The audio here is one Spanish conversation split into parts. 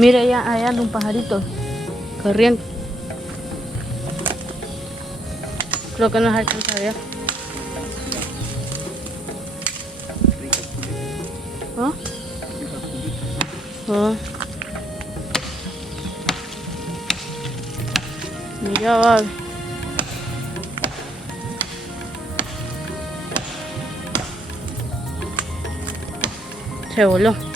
Mira, allá anda un pajarito corriendo. Creo que nos alcanza a ver. ¿Ah? Ah. Mira, va. Se voló.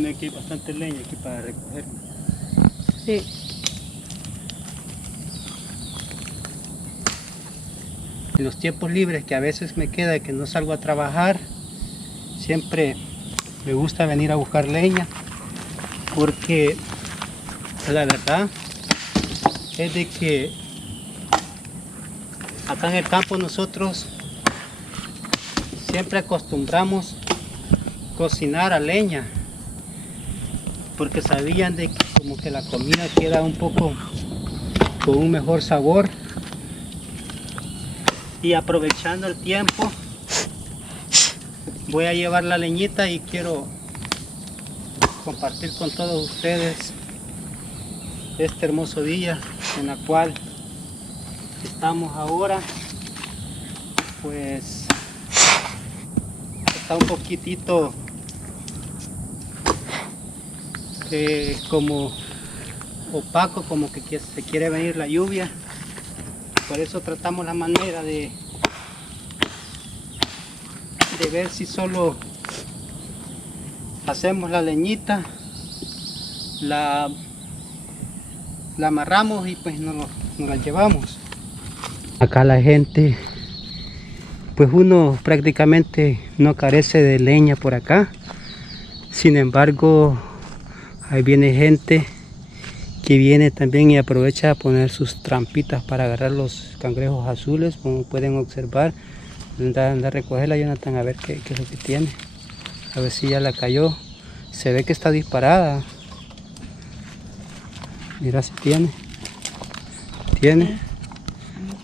Tiene aquí bastante leña aquí para recoger. Sí. En los tiempos libres que a veces me queda que no salgo a trabajar, siempre me gusta venir a buscar leña, porque la verdad es de que acá en el campo nosotros siempre acostumbramos cocinar a leña, porque sabían de que como que la comida queda un poco con un mejor sabor. Y aprovechando el tiempo, voy a llevar la leñita y quiero compartir con todos ustedes este hermoso día en el cual estamos ahora. Pues está un poquitito como opaco, como que se quiere venir la lluvia. Por eso tratamos la manera de ver si solo hacemos la leñita, la amarramos y pues nos la llevamos. Acá la gente, pues uno prácticamente no carece de leña por acá. Sin embargo, ahí viene gente que viene también y aprovecha a poner sus trampitas para agarrar los cangrejos azules, como pueden observar. Anda a recogerla, Jonathan, a ver qué es lo que tiene. A ver si ya la cayó. Se ve que está disparada. Mira si tiene. Tiene.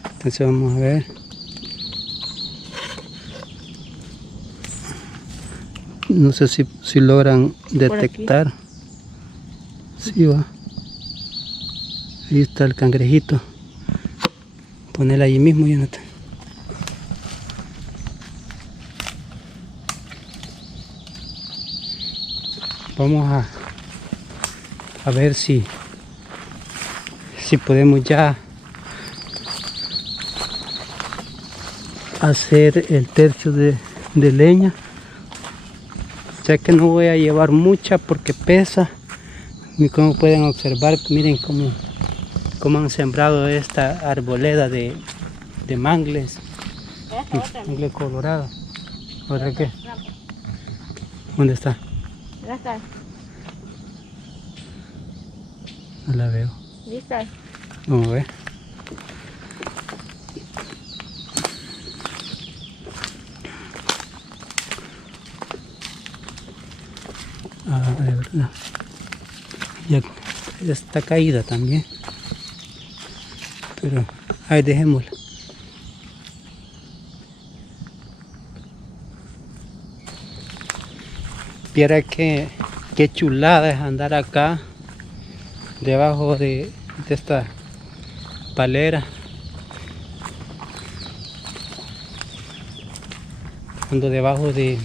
Entonces vamos a ver. No sé si logran detectar. Sí, va. Ahí está el cangrejito. Ponela ahí mismo, Jonathan. Vamos a ver si podemos ya hacer el tercio de leña. Sé que no voy a llevar mucha porque pesa. Y como pueden observar, miren cómo han sembrado esta arboleda de mangles. Mangle colorado. ¿Otra qué? ¿Dónde está? No la veo. ¿Listo? Vamos a ver. Ah, de verdad. Ya está caída también. Pero ahí dejémosla. Viera qué chulada es andar acá debajo de esta palera. Ando debajo del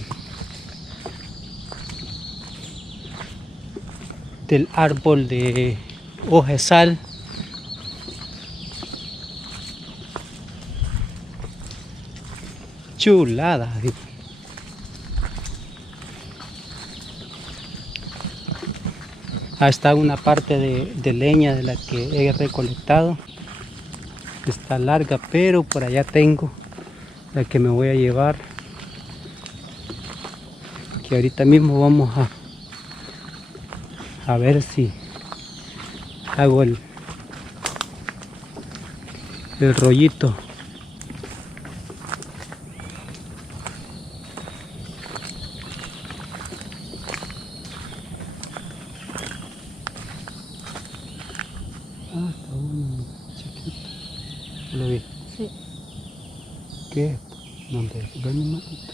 árbol de ojezal. Chulada. Ahí está una parte de leña de la que he recolectado. Está larga, pero por allá tengo la que me voy a llevar. Que ahorita mismo vamos a ver si hago el rollito. Ah, está uno chiquito. ¿Lo vi? Sí. ¿Qué? ¿Dónde? ¿Ven mi manito?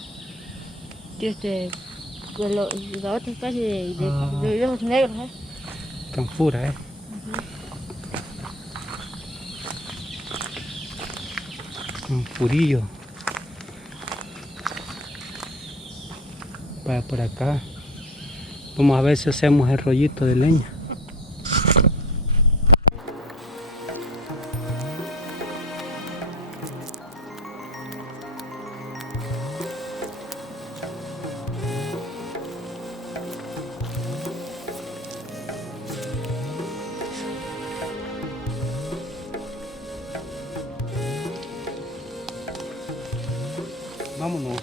La otra especie de ojos negros, ¿eh? Canfura, Canfurillo. Para por acá. Vamos a ver si hacemos el rollito de leña. Vámonos.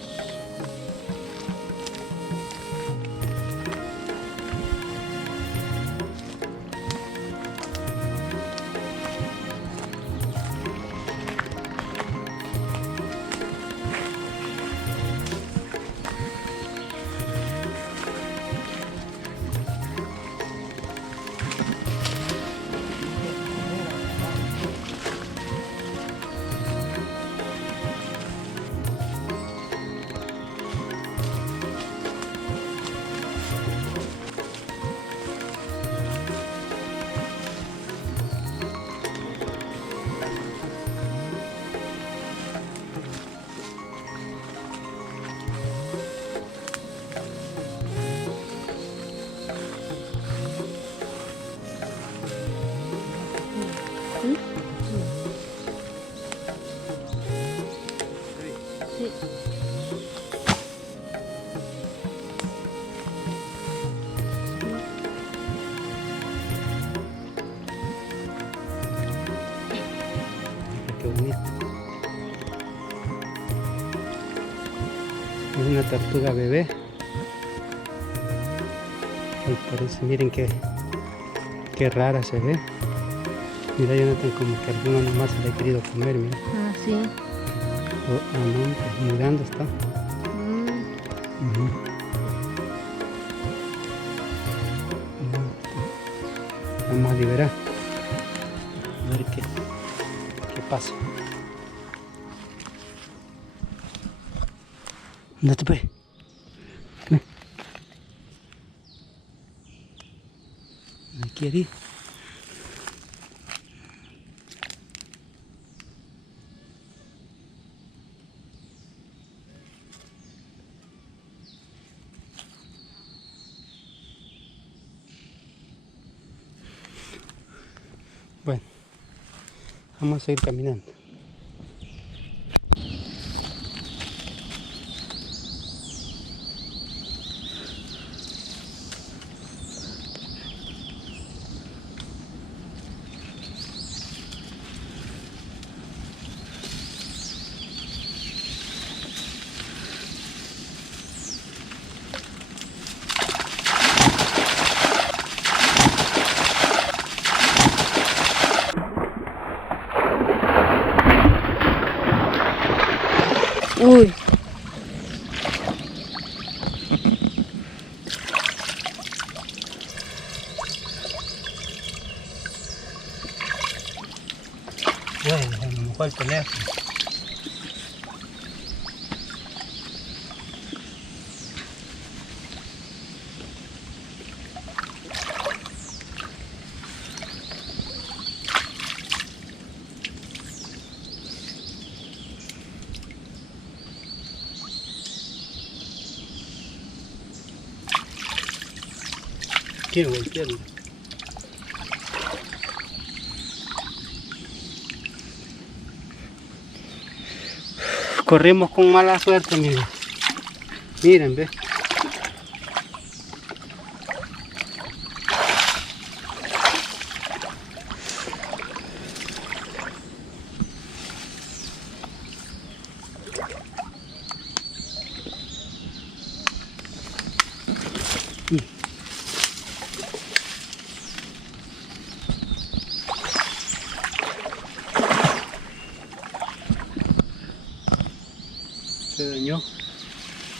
Sí. Qué bonito. Es una tortuga bebé. Ay, parece, miren qué rara se ve. Mira, Jonathan, como que alguno nomás se le ha querido comer, mira. Ah, sí. Oh, ah, no, pues mudando está. Ujú. Vamos a liberar. A ver qué pasa. Andate pues. Ven. ¿Me quiere ir? Bueno, vamos a seguir caminando. Uy. Bueno, se me mojó el teléfono. Quiero golpearlo. Corrimos con mala suerte, amigos. Miren, ve. Se dañó.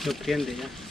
No prende ya.